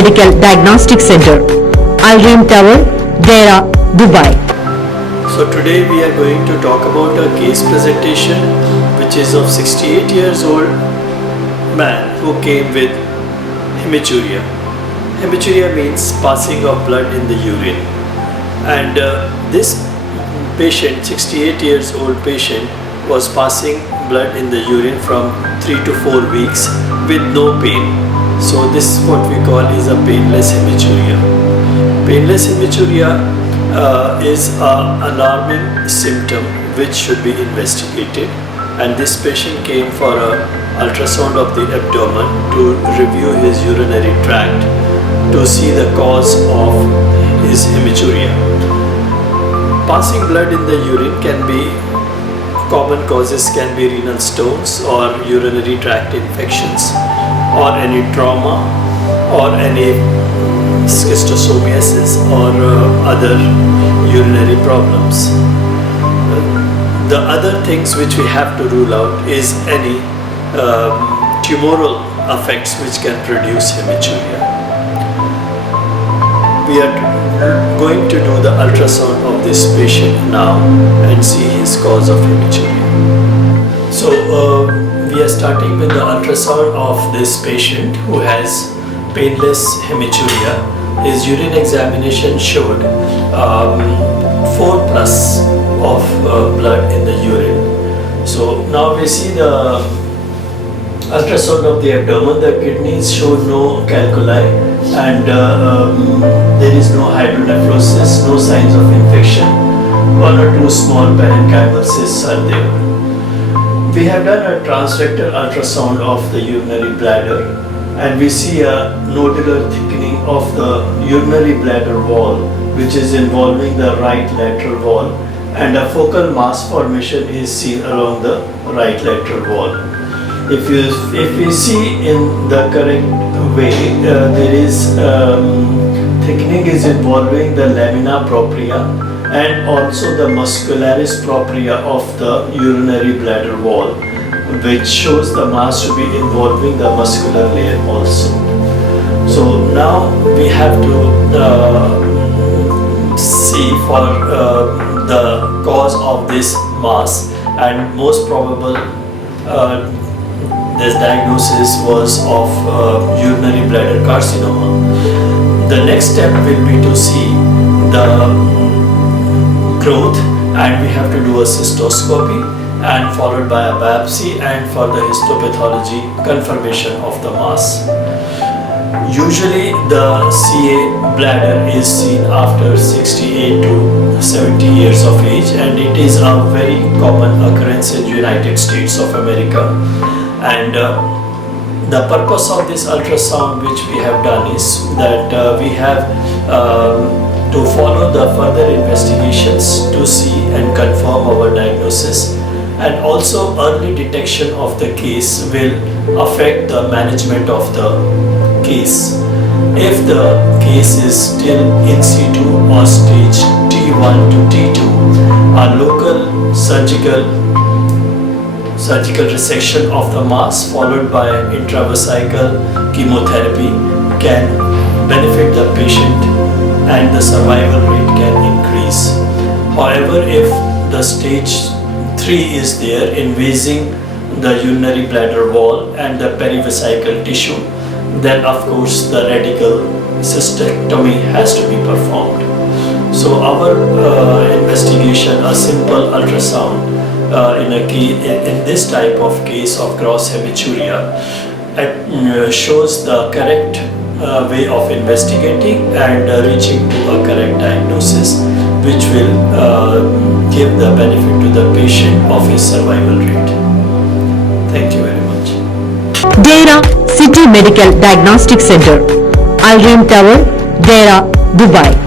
Medical Diagnostic Center, Al Tower, Deira, Dubai. So today we are going to talk about a case presentation which is of 68 years old man who came with hematuria. Hematuria means passing of blood in the urine, and this patient, 68 years old patient, was passing blood in the urine from 3 to 4 weeks with no pain. So this is what we call is a painless hematuria. Painless hematuria is an alarming symptom which should be investigated, and this patient came for an ultrasound of the abdomen to review his urinary tract to see the cause of his hematuria. Passing blood in the urine can be common causes, can be renal stones or urinary tract infections or any trauma or any schistosomiasis or other urinary problems. The other things which we have to rule out is any tumoral effects which can produce hematuria. We are going to do the ultrasound of this patient now and see his cause of hematuria. So we are starting with the ultrasound of this patient who has painless hematuria. His urine examination showed 4 plus of blood in the urine. So now we see the ultrasound of the abdomen. The kidneys show no calculi, and there is no hydronephrosis, no signs of infection. 1 or 2 small parenchymal cysts are there. We have done a transrectal ultrasound of the urinary bladder, and we see a nodular thickening of the urinary bladder wall, which is involving the right lateral wall, and a focal mass formation is seen along the right lateral wall. If we see in the correct way, there is thickening is involving the lamina propria and also the muscularis propria of the urinary bladder wall, which shows the mass to be involving the muscular layer also. So now we have to see for the cause of this mass, and most probable this diagnosis was of urinary bladder carcinoma. The next step will be to see the growth, and we have to do a cystoscopy and followed by a biopsy and for the histopathology confirmation of the mass. Usually the CA bladder is seen after 68 to 70 years of age, and it is a very common occurrence in United States of America. And the purpose of this ultrasound which we have done is that we have to follow the further investigations to see and confirm our diagnosis, and also early detection of the case will affect the management of the case. If the case is still in situ or stage T1 to T2, a local surgical resection of the mass followed by intravesical chemotherapy can benefit the patient, and the survival rate can increase. However, if the stage 3 is there, invading the urinary bladder wall and the perivesical tissue, then of course the radical cystectomy has to be performed. So our investigation, a simple ultrasound in this type of case of gross hematuria, shows the correct way of investigating and reaching to a correct diagnosis, which will give the benefit to the patient of his survival rate. Thank you very much. Deira City Medical Diagnostic Center, Al Tower, Deira, Dubai.